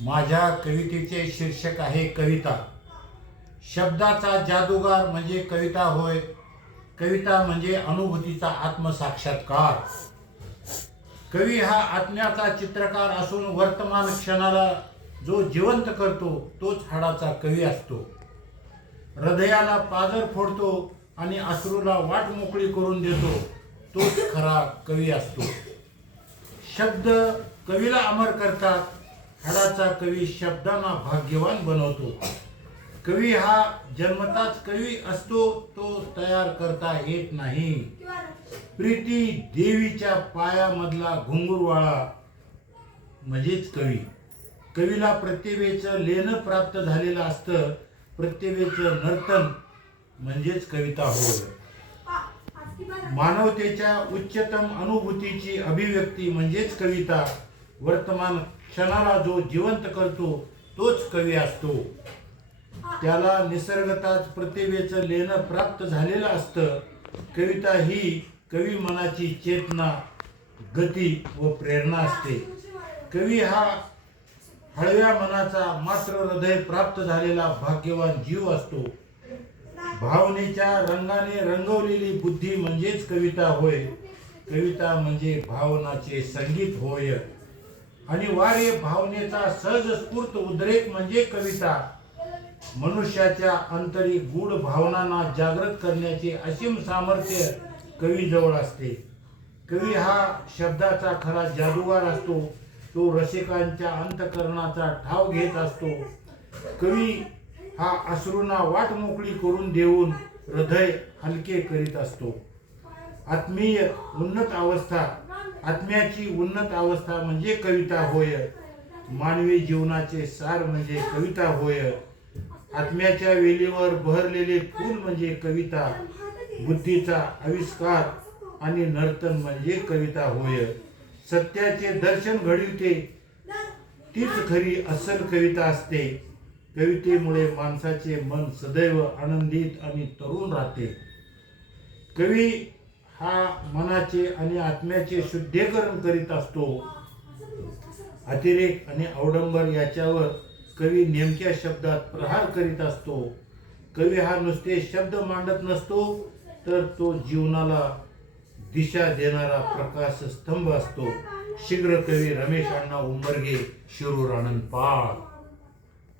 माझ्या कवितेचे शीर्षक आहे कविता. शब्दाचा जादूगार म्हणजे कविता होय. कविता म्हणजे अनुभूतीचा आत्मसाक्षात्कार. कवी हा आत्म्याचा चित्रकार असून वर्तमान क्षणाला जो जिवंत करतो तोच हाडाचा कवी असतो. हृदयाला पाजर फोडतो आणि अश्रूला वाट मोकळी करून देतो तोच खरा कवी असतो. शब्द कवीला अमर करतात. हाडाचा कवी शब्दांना भाग्यवान बनवतो. कवी हा जन्मताच कवी असतो, तो तयार करता येत नाही. प्रीती देवीच्या पायामधला घुंगुरवाळा म्हणजेच कवी. कवीला प्रतिभेचं लेणं प्राप्त झालेलं असतं. प्रतिभेचं नर्तन म्हणजेच कविता होय. मानवतेच्या उच्चतम अनुभूतीची अभिव्यक्ती म्हणजेच कविता. वर्तमान क्षणाला जो जिवंत करतो तोच कवी असतो. त्याला निसर्गताच प्रतिभेचं लेणं प्राप्त झालेलं असतं. कविता ही कवी मनाची चेतना, गती व प्रेरणा असते. कवी हा हळव्या मनाचा मात्र हृदय प्राप्त झालेला भाग्यवान जीव असतो. भावनेच्या रंगाने रंगवलेली बुद्धी म्हणजेच कविता होय. कविता म्हणजे भावनाचे संगीत होय. अनिवार्य भावनेचा सहज स्फूर्त उद्रेक म्हणजे कविता. मनुष्याच्या अंतरी गूढ भावनांना जागृत करण्याचे असीम सामर्थ्य कवीजवळ असते. कवी हा शब्दाचा खरा जादूगार असतो. तो रसिकांच्या अंतःकरणाचा ठाव घेत असतो. कवी हा अश्रूंना वाट मोकळी करून देऊन हृदय हलके करीत असतो. आत्मीय उन्नत अवस्था, आत्म्याची उन्नत अवस्था म्हणजे कविता होय. मानवी जीवनाचे सार म्हणजे कविता होय. आत्म्याच्या वेलीवर बहरलेले फूल म्हणजे कविता. बुद्धीचा आविष्कार आणि नर्तन म्हणजे कविता होय. सत्याचे दर्शन घडविते तीच खरी अस्सल कविता असते. कवितेमुळे माणसाचे मन सदैव आनंदित आणि तरुण राहते. कवी हा मनाचे आणि आत्म्याचे शुद्धीकरण करीत असतो. अतिरेक आणि अवडंबर याच्यावर कवी नेमक्या शब्दात प्रहार करीत असतो. कवी हा नुसते शब्द मांडत नसतो, तर तो जीवनाला दिशा देणारा प्रकाश स्तंभ असतो. शीघ्र कवी रमेश अण्णा उंबरगे, शिरूर, आनंद पाळ.